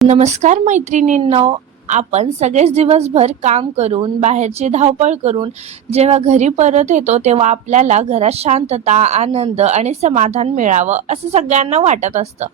नमस्कार मैत्रिणींनो. आपण सगळेच दिवसभर काम करून बाहेरची धावपळ करून जेव्हा घरी परत येतो तेव्हा आपल्याला घरात शांतता, आनंद आणि समाधान मिळावं असं सगळ्यांना वाटत असतं.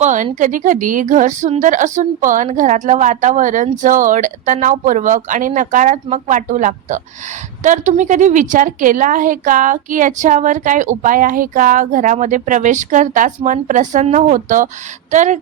पण कधी कधी घर सुंदर असून पण घरातलं वातावरण जड, तणावपूर्वक आणि नकारात्मक वाटू लागतं. तर तुम्ही कधी विचार केला आहे का की याच्यावर काय उपाय आहे का? घरामध्ये प्रवेश करताच मन प्रसन्न होतं, तर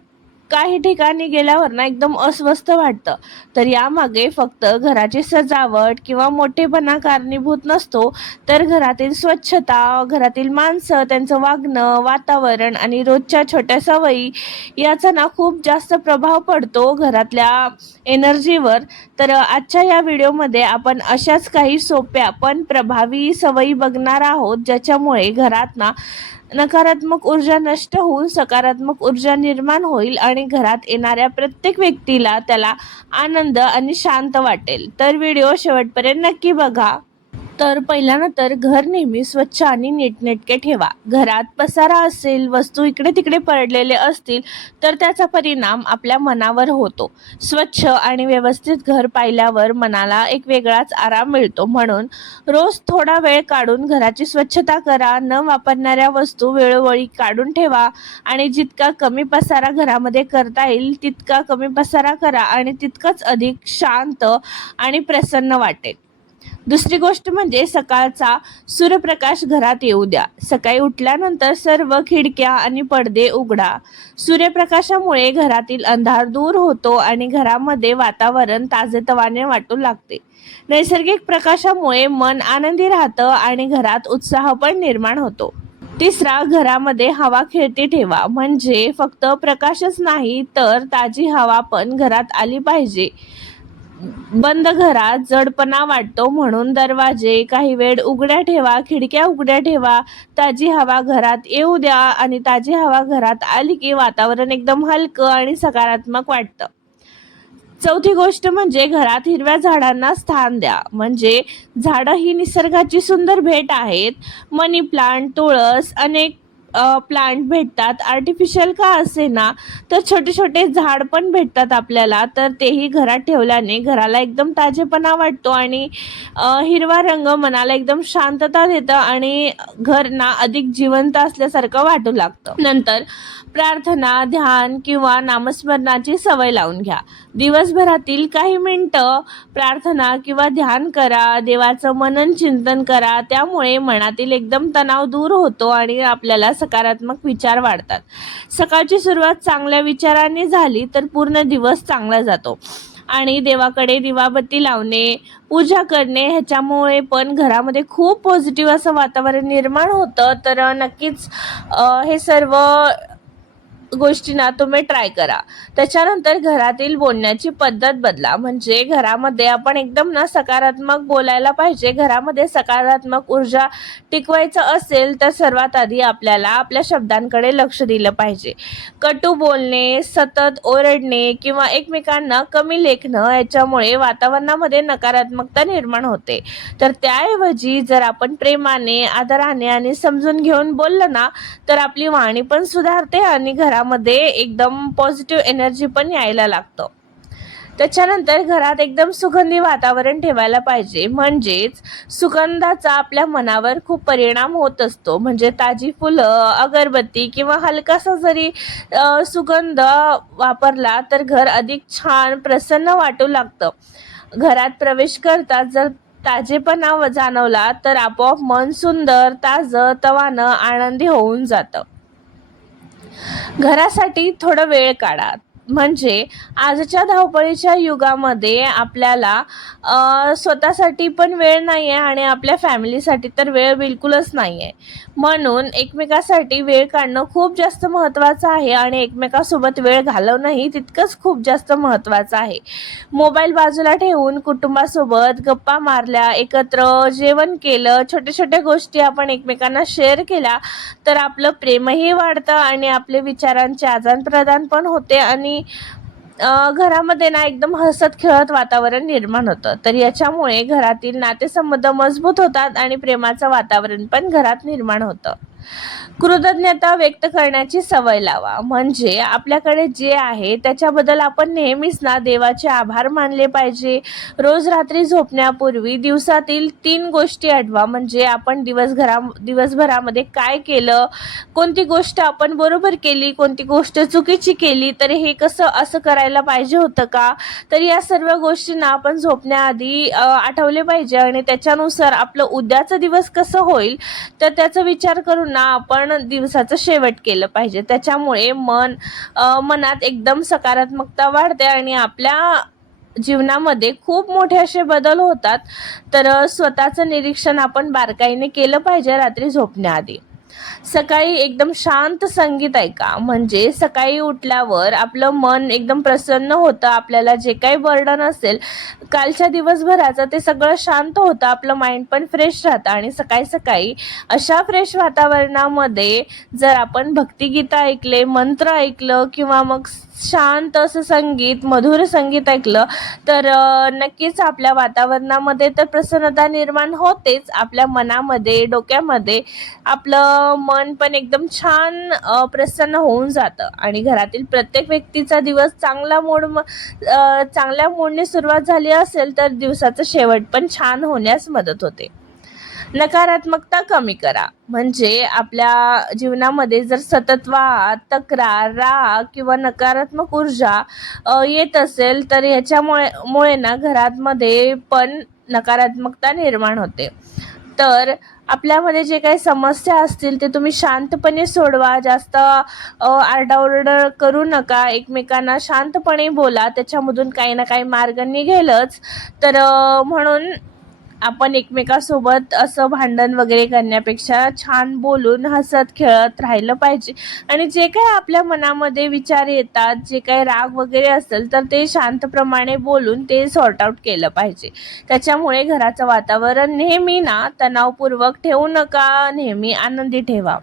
काही ठिकाणी गेल्यावर ना एकदम अस्वस्थ वाटतं. तर यामागे फक्त घराची सजावट किंवा मोठेपणा कारणीभूत नसतो, तर घरातील स्वच्छता, घरातील माणसं, त्यांचं वागणं, वातावरण आणि रोजच्या छोट्या सवयी याचा ना खूप जास्त प्रभाव पडतो घरातल्या एनर्जीवर. तर आजच्या या व्हिडिओमध्ये आपण अशाच काही सोप्या पण प्रभावी सवयी बघणार आहोत, ज्याच्यामुळे घरात ना नकारात्मक ऊर्जा नष्ट होऊन सकारात्मक ऊर्जा निर्माण होईल आणि घरात येणाऱ्या प्रत्येक व्यक्तीला त्याला आनंद आणि शांत वाटेल. तर व्हिडिओ शेवटपर्यंत नक्की बघा. तर पहिल्यानं तर घर नेहमी स्वच्छ आणि नीटनेटके ठेवा. घरात पसारा असेल, वस्तू इकडे तिकडे पडलेले असतील, तर त्याचा परिणाम आपल्या मनावर होतो. स्वच्छ आणि व्यवस्थित घर पाहिल्यावर मनाला एक वेगळाच आराम मिळतो. म्हणून रोज थोडा वेळ काढून घराची स्वच्छता करा. न वापरणाऱ्या वस्तू वेळोवेळी काढून ठेवा आणि जितका कमी पसारा घरामध्ये करता येईल तितका कमी पसारा करा आणि तितकंच अधिक शांत आणि प्रसन्न वाटेल. दुसरी गोष्ट म्हणजे सकाळचा सूर्यप्रकाश घरात येऊ द्या. सकाळी उठल्यानंतर सर्व खिडक्या आणि पडदे उघडा. सूर्यप्रकाशामुळे घरातील अंधार दूर होतो आणि घरामध्ये वातावरण ताजेतवाने वाटू लागते. नैसर्गिक प्रकाशामुळे मन आनंदी राहतं आणि घरात उत्साह पण निर्माण होतो. तिसरा, घरामध्ये हवा खेळती ठेवा. म्हणजे फक्त प्रकाशच नाही तर ताजी हवा पण घरात आली पाहिजे. बंद घरात जडपणा वाटतो, म्हणून दरवाजे काही वेळ उघड्या ठेवा, खिडक्या उघड्या ठेवा. ताजी हवा घरात येऊ द्या आणि ताजी हवा घरात आली की वातावरण एकदम हलकं आणि सकारात्मक वाटतं. चौथी गोष्ट म्हणजे घरात हिरव्या झाडांना स्थान द्या. म्हणजे झाडं ही निसर्गाची सुंदर भेट आहेत. मनी प्लांट, तुळस, अनेक प्लांट भेटतात. आर्टिफिशियल का असे ना, तर छोटे छोटे झाड पण भेटतात आपल्याला. तर तेही घरात ठेवल्याने घराला एकदम ताजेपणा वाटतो आणि हिरवा रंग मनाला एकदम शांतता देतं आणि घर ना अधिक जिवंत असल्यासारखं वाटू लागतं. नंतर प्रार्थना, ध्यान किंवा नामस्मरणाची सवय लावून घ्या. दिवसभरातील काही मिनिटं प्रार्थना किंवा ध्यान करा. देवाचं मनन चिंतन करा. त्यामुळे मनातील एकदम तणाव दूर होतो आणि आपल्याला सकारात्मक विचार वाढतात. सकाळची सुरुवात चांगल्या विचारांनी झाली तर पूर्ण दिवस चांगला जातो. आणि देवाकडे दिवाबत्ती लावणे, पूजा करणे ह्याच्यामुळे पण घरामध्ये खूप पॉझिटिव्ह असं वातावरण निर्माण होतं. तर नक्कीच हे सर्व गोष्टी ना तुम्ही ट्राय करा. त्याच्यानंतर घरातील बोलण्याची पद्धत बदला. म्हणजे घरामध्ये आपण एकदम ना सकारात्मक बोलायला पाहिजे. घरामध्ये सकारात्मक ऊर्जा टिकवायचं असेल तर सर्वात आधी आपल्याला आपल्या शब्दांकडे लक्ष दिलं पाहिजे. कटू बोलणे, सतत ओरडणे किंवा एकमेकांना कमी लेखणं याच्यामुळे वातावरणामध्ये नकारात्मकता निर्माण होते. तर त्याऐवजी जर आपण प्रेमाने, आदराने आणि समजून घेऊन बोललं ना, तर आपली वाणी पण सुधारते आणि घरामध्ये एकदम पॉझिटिव्ह एनर्जी पण यायला लागतं. त्याच्यानंतर घरात एकदम सुगंधी वातावरण ठेवायला पाहिजे. म्हणजेच सुगंधाचा आपल्या मनावर खूप परिणाम होत असतो. म्हणजे ताजी फुलं, अगरबत्ती किंवा हलकासा जरी सुगंध वापरला तर घर अधिक छान प्रसन्न वाटू लागतं. घरात प्रवेश करता जर ताजेपणा जाणवला तर आपोआप मन सुंदर, ताजं तवानं, आनंदी होऊन जातं. घरासाठी थोडा वेळ काढा. म्हणजे आजच्या धावपळीच्या युगामध्ये आपल्याला स्वतःसाठी पण वेळ नाही आहे आणि आपल्या फॅमिलीसाठी तर वेळ बिलकुलच नाही आहे. म्हणून एकमेकासाठी वेळ काढणं खूप जास्त महत्त्वाचं आहे आणि एकमेकासोबत वेळ घालवणंही तितकंच खूप जास्त महत्त्वाचं आहे. मोबाईल बाजूला ठेवून कुटुंबासोबत गप्पा मारल्या, एकत्र जेवण केलं, छोट्या छोट्या गोष्टी आपण एकमेकांना शेअर केल्या तर आपलं प्रेमही वाढतं आणि आपले विचारांचे आदानप्रदान पण होते आणि घरामध्ये ना एकदम हसत खेळत वातावरण निर्माण होतं. तर याच्यामुळे घरातील नातेसंबंध मजबूत होतात आणि प्रेमाचं वातावरण पण घरात निर्माण होतं. कृतज्ञता व्यक्त करण्याची सवय लावा. म्हणजे आपल्याकडे जे आहे त्याच्याबद्दल आपण नेहमीच ना देवाचे आभार मानले पाहिजे. रोज रात्री झोपण्यापूर्वी दिवसातील 3 गोष्टी आठवा. म्हणजे आपण दिवसभरामध्ये काय केलं, कोणती गोष्ट आपण बरोबर केली, कोणती गोष्ट चुकीची केली, तर हे कसं असं करायला पाहिजे होतं का? तर या सर्व गोष्टींना आपण झोपण्याआधी आठवले पाहिजे आणि त्याच्यानुसार आपलं उद्याचा दिवस कसं होईल तर त्याचा विचार करून ना आपण दिवसाचं शेवट केलं पाहिजे. त्याच्यामुळे मनात एकदम सकारात्मकता वाढते आणि आपल्या जीवनामध्ये खूप मोठे असे बदल होतात. तर स्वतःचं निरीक्षण आपण बारकाईने केलं पाहिजे रात्री झोपण्याआधी. सकाळी एकदम शांत संगीत ऐका. म्हणजे सकाळी उठल्यावर आपलं मन एकदम प्रसन्न होतं. आपल्याला जे काही बर्डन असेल कालच्या दिवसभराचं ते सगळं शांत होतं. आपलं माइंड पण फ्रेश राहतं आणि सकाळी सकाळी अशा फ्रेश वातावरणामध्ये जर आपण भक्तिगीतं ऐकले, मंत्र ऐकलं किंवा मग शांत असं संगीत, मधुर संगीत ऐकलं तर नक्कीच आपल्या वातावरणामध्ये तर प्रसन्नता निर्माण होतेच. आपल्या मनामध्ये, डोक्यामध्ये आपलं मन पण एकदम छान प्रसन्न होऊन जातं आणि घरातील प्रत्येक व्यक्तीचा दिवस चांगल्या मूडने सुरुवात झाली असेल तर दिवसाचं शेवट पण छान होण्यास मदत होते. नकारात्मकता कमी करा. म्हणजे आपल्या जीवनामध्ये जर सतत वाद, तक्रार, राग किंवा नकारात्मक ऊर्जा येत असेल तर याच्यामुळे ना घरामध्ये पण नकारात्मकता निर्माण होते. तर आपल्यामध्ये जे काही समस्या असतील ते तुम्ही शांतपणे सोडवा. जास्त आरडाओरड करू नका. एकमेकांना शांतपणे बोला. त्याच्यामधून काही ना काही मार्ग निघेलच. तर म्हणून आपण एकमेकांसोबत असं भांडण वगैरे करण्यापेक्षा छान बोलून हसत खेळत राहिलं पाहिजे आणि जे काही आपल्या मनामध्ये विचार येतात, जे काही राग वगैरे असेल तर ते शांतप्रमाणे बोलून ते सॉर्ट आउट केलं पाहिजे. त्याच्यामुळे घराचं वातावरण नेहमी ना तणावपूर्वक ठेवू नका, नेहमी आनंदी ठेवा.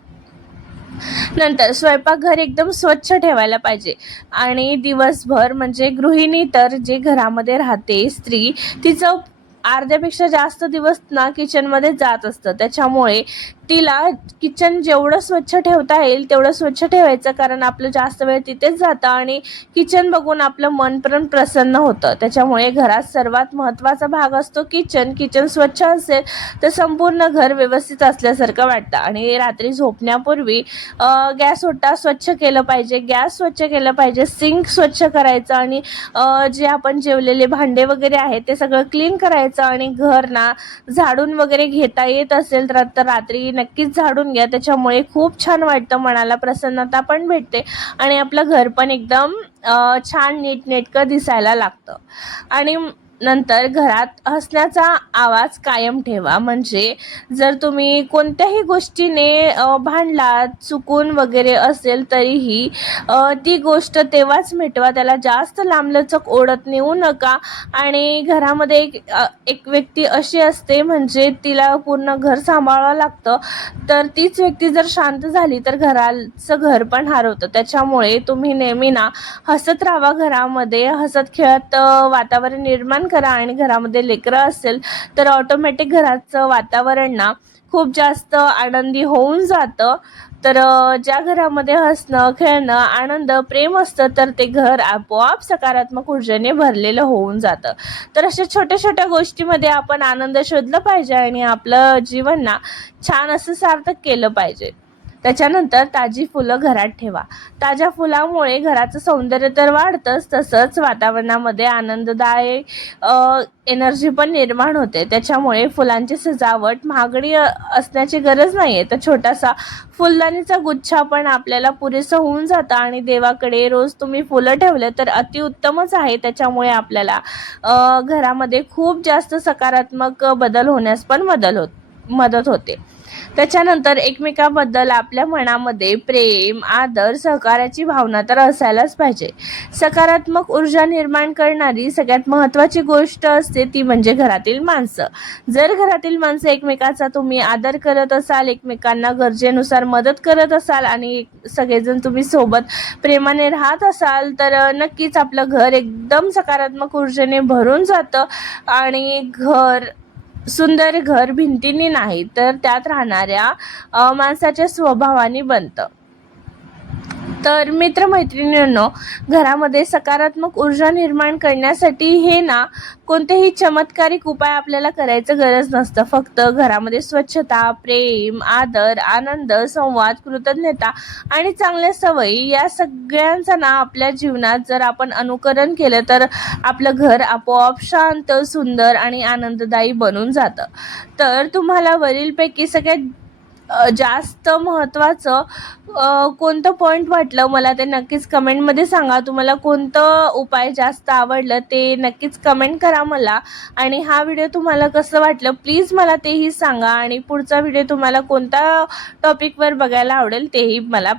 नंतर स्वयंपाकघर एकदम स्वच्छ ठेवायला पाहिजे आणि दिवसभर म्हणजे गृहिणी तर जे घरामध्ये राहते स्त्री तिचं अर्ध्यापेक्षा जास्त दिवस ना किचनमध्ये जात असतं. त्याच्यामुळे तिला किचन जेवढं स्वच्छ ठेवता येईल तेवढं स्वच्छ ठेवायचं, कारण आपलं जास्त वेळ तिथेच जातं आणि किचन बघून आपलं मन पण प्रसन्न होतं. त्याच्यामुळे घरात सर्वात महत्त्वाचा भाग असतो किचन. किचन स्वच्छ असेल तर संपूर्ण घर व्यवस्थित असल्यासारखं वाटतं. आणि रात्री झोपण्यापूर्वी गॅस ओटा स्वच्छ केलं पाहिजे, गॅस स्वच्छ केलं पाहिजे, सिंक स्वच्छ करायचं आणि जे आपण जेवलेले भांडे वगैरे आहेत ते सगळं क्लीन करायचं आणि घर ना झाडून वगैरे घेता येत असेल तर रात्री नक्कीच झाडून घ्या. त्याच्यामुळे खूप छान वाटतं, मनाला प्रसन्नता पण भेटते आणि आपलं घर पण एकदम छान नीटनेटकं दिसायला लागतं. आणि नंतर घरात हसण्याचा आवाज कायम ठेवा. म्हणजे जर तुम्ही कोणत्याही गोष्टीने भांडलात, चुकून वगैरे असेल तरीही ती गोष्ट तेव्हाच मिटवा. त्याला जास्त लांबलचक ओढत नेऊ नका. आणि घरामध्ये एक व्यक्ती अशी असते म्हणजे तिला पूर्ण घर सांभाळावं लागतं. तर तीच व्यक्ती जर शांत झाली तर घराचं घर पण हरवतं. त्याच्यामुळे तुम्ही नेहमी ना हसत राहावा. घरामध्ये हसत खेळत वातावरण निर्माण करा आणि घरामध्ये लेकरं असेल तर ऑटोमॅटिक घराचं वातावरण ना खूप जास्त आनंदी होऊन जातं. तर ज्या घरामध्ये हसणं, खेळणं, आनंद, प्रेम असतं तर ते घर आपोआप सकारात्मक ऊर्जेने भरलेलं होऊन जातं. तर अशा छोट्या छोट्या गोष्टीमध्ये आपण आनंद शोधला पाहिजे आणि आपलं जीवन ना छान असं सार्थक केलं पाहिजे. त्याच्यानंतर ताजी फुलं घरात ठेवा. ताज्या फुलामुळे घराचं सौंदर्य तर वाढतंच, तसंच वातावरणामध्ये आनंददायी एनर्जी पण निर्माण होते. त्याच्यामुळे फुलांची सजावट महागडी असण्याची गरज नाही आहे. तर छोटासा फुलदाणीचा गुच्छा पण आपल्याला पुरेसं होऊन जातं आणि देवाकडे रोज तुम्ही फुलं ठेवलं तर अतिउत्तमच आहे. त्याच्यामुळे आपल्याला घरामध्ये खूप जास्त सकारात्मक बदल होण्यास पण मदत होते. त्याच्यानंतर एकमेकाबद्दल आपल्या मनामध्ये प्रेम, आदर, सहकार्याची भावना तर असायलाच पाहिजे. सकारात्मक ऊर्जा निर्माण करणारी सगळ्यात महत्त्वाची गोष्ट असते ती म्हणजे घरातील माणसं. जर घरातील माणसं एकमेकाचा तुम्ही आदर करत असाल, एकमेकांना गरजेनुसार मदत करत असाल आणि सगळेजण तुम्ही सोबत प्रेमाने राहत असाल तर नक्कीच आपलं घर एकदम सकारात्मक ऊर्जेने भरून जातं आणि घर सुंदर घर भिंतींनी नाही तर त्यात राहणाऱ्या माणसाच्या स्वभावाने बनतं. तर मित्रमैत्रिणींनो, घरामध्ये सकारात्मक ऊर्जा निर्माण करण्यासाठी हे ना कोणतेही चमत्कारिक उपाय आपल्याला करायचं गरज नसतं. फक्त घरामध्ये स्वच्छता, प्रेम, आदर, आनंद, संवाद, कृतज्ञता आणि चांगल्या सवयी या सगळ्यांचा ना आपल्या जीवनात जर आपण अनुकरण केलं तर आपलं घर आपोआप शांत, सुंदर आणि आनंददायी बनून जातं. तर तुम्हाला वरीलपैकी सगळ्यात जास्त महत्त्वाचं कोणतं पॉईंट वाटलं मला ते नक्कीच कमेंटमध्ये सांगा. तुम्हाला कोणतं उपाय जास्त आवडलं ते नक्कीच कमेंट करा मला. आणि हा व्हिडिओ तुम्हाला कसं वाटलं प्लीज मला तेही सांगा. आणि पुढचा व्हिडिओ तुम्हाला कोणत्या टॉपिकवर बघायला आवडेल तेही मला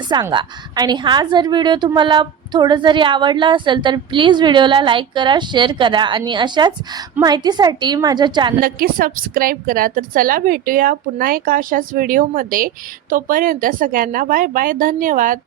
सांगा. आणि हा जर व्हिडिओ तुम्हाला थोडं जरी आवडला असेल तर प्लीज व्हिडिओला लाईक करा, शेअर करा आणि अशाच माहितीसाठी माझ्या चॅनल नक्की सबस्क्राईब करा. तर चला भेटूया पुन्हा एका अशाच व्हिडिओमध्ये. तोपर्यंत सगळ्यांना बाय बाय, धन्यवाद.